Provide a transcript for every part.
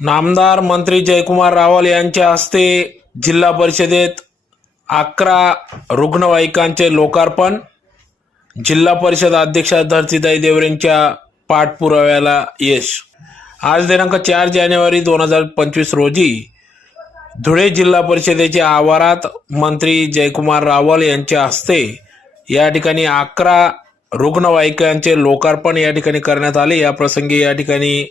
नामदार मंत्री जयकुमार रावल यांच्या हस्ते जिल्हा परिषदेत अकरा रुग्णवाहिकांचे लोकार्पण. जिल्हा परिषद अध्यक्षा धरतीताई देवरेंच्या पाठपुराव्याला यश. आज दिनांक चार जानेवारी दोन हजार पंचवीस रोजी धुळे जिल्हा परिषदेच्या आवारात मंत्री जयकुमार रावल यांच्या हस्ते या ठिकाणी अकरा रुग्णवाहिकांचे लोकार्पण या ठिकाणी करण्यात आले. या प्रसंगी या ठिकाणी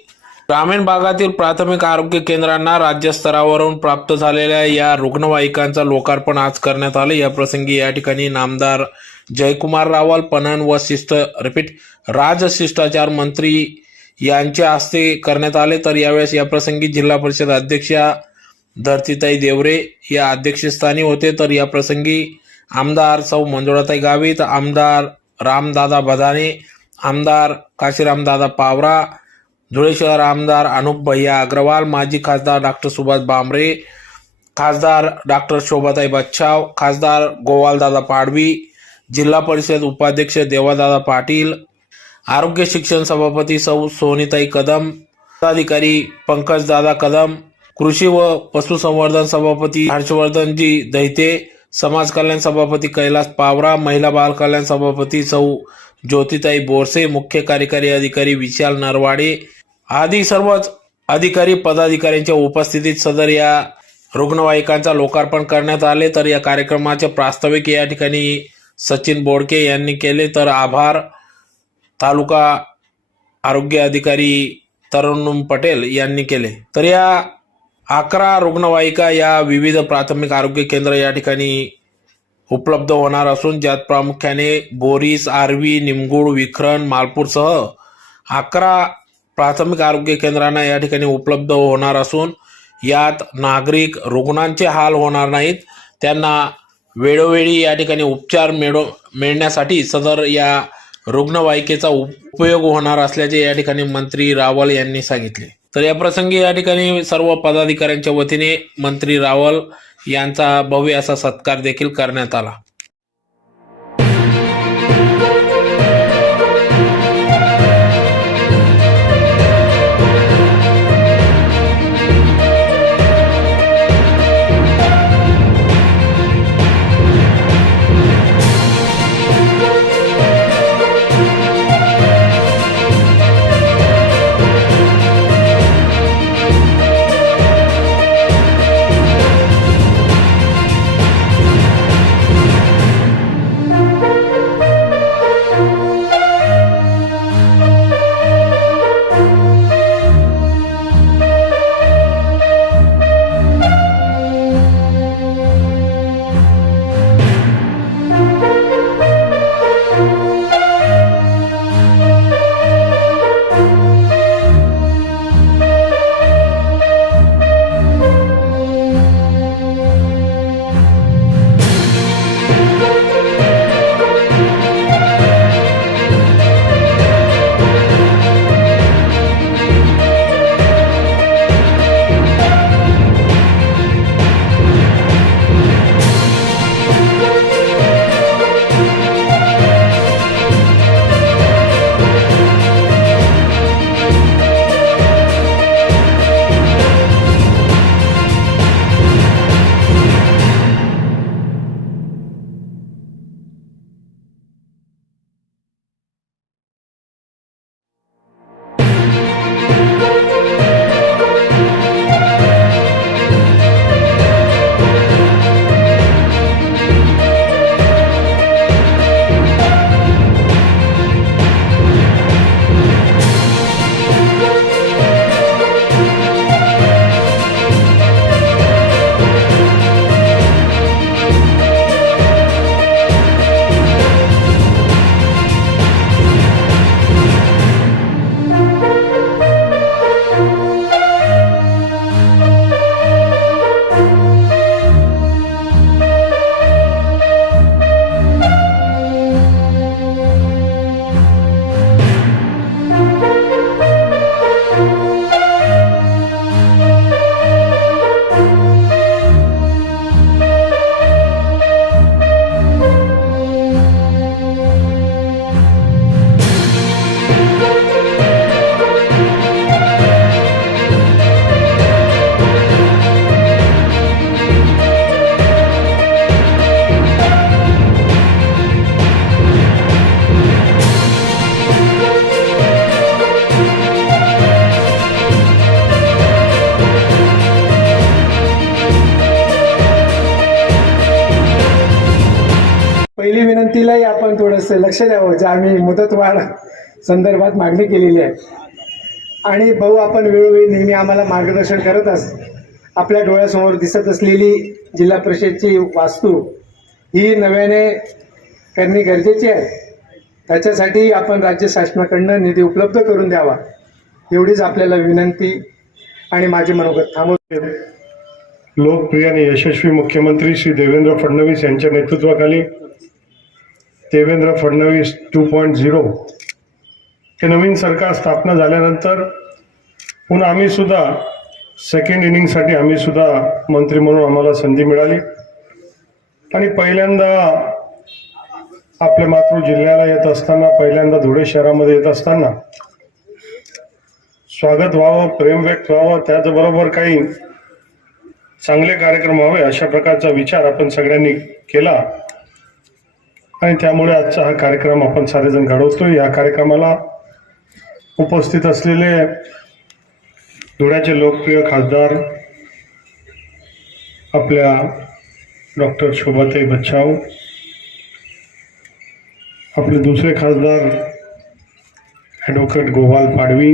ग्रामीण भागातील प्राथमिक आरोग्य केंद्रांना राज्यस्तरावरून प्राप्त झालेल्या या रुग्णवाहिकांचा लोकार्पण आज करण्यात आले. या प्रसंगी या ठिकाणी नामदार जयकुमार रावल पणन व शिस्त रिपीट राजशिष्टाचार मंत्री यांच्या हस्ते करण्यात आले. तर यावेळेस या प्रसंगी जिल्हा परिषद अध्यक्षा धरतीताई देवरे या अध्यक्षस्थानी होते. तर या प्रसंगी आमदार सौ मंजुळाताई गावित आमदार रामदादा बदाने आमदार काशीरामदादा पावरा धुळे शहर आमदार अनुप भैया अग्रवाल माजी खासदार डॉक्टर सुभाष बांबरे खासदार डॉक्टर शोभाताई बच्छाव खासदार गोवालदादा पाडवी जिल्हा परिषद उपाध्यक्ष देवादादा पाटील आरोग्य शिक्षण सभापती सौ सोनीताई कदम पदाधिकारी पंकजदादा कदम कृषी व पशुसंवर्धन सभापती हर्षवर्धनजी दैते समाज कल्याण सभापती कैलास पावरा महिला बाल कल्याण सभापती सौ ज्योतिताई बोरसे मुख्य कार्यकारी अधिकारी विशाल नरवाडे आदी सर्वच अधिकारी पदाधिकाऱ्यांच्या उपस्थितीत सदर या रुग्णवाहिकांचा लोकार्पण करण्यात आले. तर या कार्यक्रमाचे प्रास्ताविक या ठिकाणी सचिन बोडके यांनी केले. तर आभार. तालुका आरोग्य अधिकारी तरुण पटेल यांनी केले. तर या अकरा रुग्णवाहिका या विविध प्राथमिक आरोग्य केंद्र या ठिकाणी उपलब्ध होणार असून ज्यात प्रामुख्याने बोरीस आर्वी निमगुड विखरण मालपूरसह अकरा प्राथमिक आरोग्य केंद्रांना या ठिकाणी उपलब्ध होणार असून यात नागरिक रुग्णांचे हाल होणार नाहीत. त्यांना वेळोवेळी या ठिकाणी उपचार मिळव मिळण्यासाठी सदर या रुग्णवाहिकेचा उपयोग होणार असल्याचे या ठिकाणी मंत्री रावल यांनी सांगितले. तर या प्रसंगी या ठिकाणी सर्व पदाधिकाऱ्यांच्या वतीने मंत्री रावल यांचा भव्य असा सत्कार देखील करण्यात आला. विनंतीलाही आपण थोडंसं लक्ष द्यावं जे आम्ही मुदतवाढ संदर्भात मागणी केलेली आहे. आणि भाऊ आपण वेळोवेळी नेहमी आम्हाला मार्गदर्शन करत अस आपल्या डोळ्यासमोर दिसत असलेली जिल्हा परिषदची वास्तू ही नव्याने करणे गरजेची आहे. त्याच्यासाठी आपण राज्य शासनाकडनं निधी उपलब्ध करून द्यावा एवढीच आपल्याला विनंती आणि माझे मनोगत थांबवते. लोकप्रिय आणि यशस्वी मुख्यमंत्री श्री देवेंद्र फडणवीस यांच्या नेतृत्वाखाली Devendra Fadnavis two point zero हे नवीन सरकार स्थापना झाल्यानंतर पुन्हा आम्ही सुद्धा सेकंड इनिंगसाठी आम्ही सुद्धा मंत्री म्हणून आम्हाला संधी मिळाली. आणि पहिल्यांदा आपल्या मातृ जिल्ह्याला येत असताना पहिल्यांदा धुळे शहरामध्ये येत असताना स्वागत व्हावं प्रेम व्यक्त व्हावं त्याचबरोबर काही चांगले कार्यक्रम व्हावे अशा प्रकारचा विचार आपण सगळ्यांनी केला. आणि त्यामुळे आजचा हा कार्यक्रम आपण सारेजण घडवतोय. या कार्यक्रमाला उपस्थित असलेले धुळ्याचे लोकप्रिय खासदार आपल्या डॉक्टर शोभाताई बच्छाव आपले दुसरे खासदार ॲडव्होकेट गोपाल पाडवी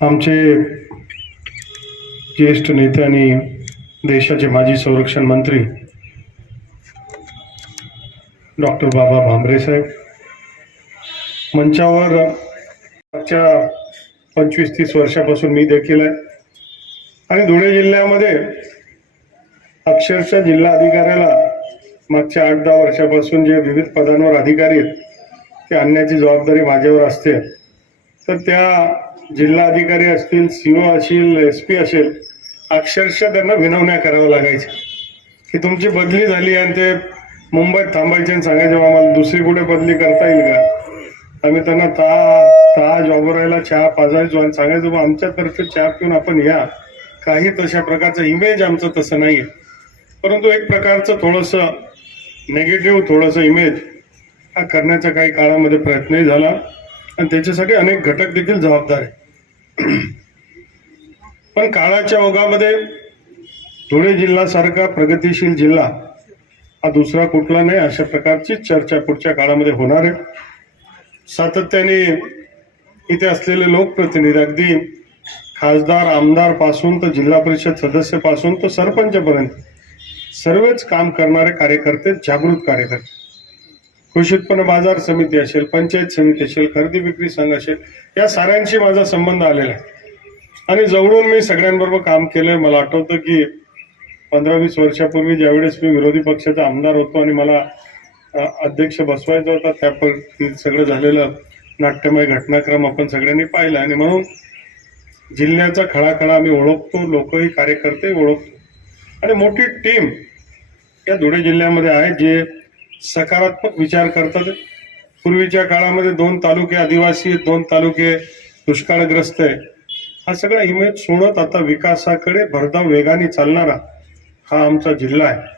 आमचे ज्येष्ठ नेते आणि देशाचे माजी संरक्षण मंत्री डॉक्टर बाबा भांबरे साहेब. मंचावर मागच्या पंचवीस तीस वर्षापासून मी देखील आहे. आणि धुळे जिल्ह्यामध्ये अक्षरशः जिल्हा अधिकाऱ्याला मागच्या आठ दहा वर्षापासून जे विविध पदांवर अधिकारी आहेत ते आणण्याची जबाबदारी माझ्यावर असते. तर त्या जिल्हा अधिकारी असतील सीओ असतील एस पी असेल अक्षरशः त्यांना विनवण्या कराव्या लागायच्या. की तुमची बदली झाली आणि ते मुंबईत थांबायचे आणि सांगायचे आम्हाला दुसरी कुठे बदली करता येईल का? आम्ही त्यांना ता ता जॉब राहायला चहा पाजायचो आणि सांगायचो "बा, आमच्यातर्फे चहा पिऊन आपण या. काही तशा प्रकारचं इमेज आमचं तसं नाही आहे परंतु एक प्रकारचं थोडंसं नेगेटिव्ह थोडंसं इमेज हा करण्याचा काही काळामध्ये प्रयत्नही झाला. आणि त्याच्यासाठी अनेक घटक देखील जबाबदार आहे पण काळाच्या ओघामध्ये धुळे जिल्ह्यासारखा प्रगतिशील जिल्हा हा दुसरा कुठला नाही अशा प्रकारची चर्चा पुढच्या काळामध्ये होणार आहे. सातत्याने इथे असलेले लोकप्रतिनिधी अगदी खासदार आमदारपासून तर जिल्हा परिषद सदस्यपासून तर सरपंचपर्यंत सर्वच काम करणारे कार्यकर्ते जागृत कार्यकर्ते. कृषी उत्पन्न बाजार समिती असेल पंचायत समिती असेल खरेदी विक्री संघ असेल या साऱ्यांशी माझा संबंध आलेला आहे. आणि जवळून मी सगळ्यांबरोबर काम केलं मला आठवतं की पंधरा वीस वर्षापूर्वी ज्यावेळेस मी विरोधी पक्षाचा आमदार होतो आणि मला अध्यक्ष बसवायचा होता त्या सगळं झालेलं नाट्यमय घटनाक्रम आपण सगळ्यांनी पाहिला. आणि म्हणून जिल्ह्याचा खळाखळा आम्ही ओळखतो लोकही कार्यकर्ते ओळखतो. आणि मोठी टीम या धुळे जिल्ह्यामध्ये आहे जे सकारात्मक विचार करतात. पूर्वीच्या काळामध्ये दोन तालुके आदिवासी दोन तालुके दुष्काळग्रस्त आहे. हा सगळा इमेज सोडत आता विकासाकडे भरधाव वेगाने चालणारा हा आमचा जिल्हा आहे.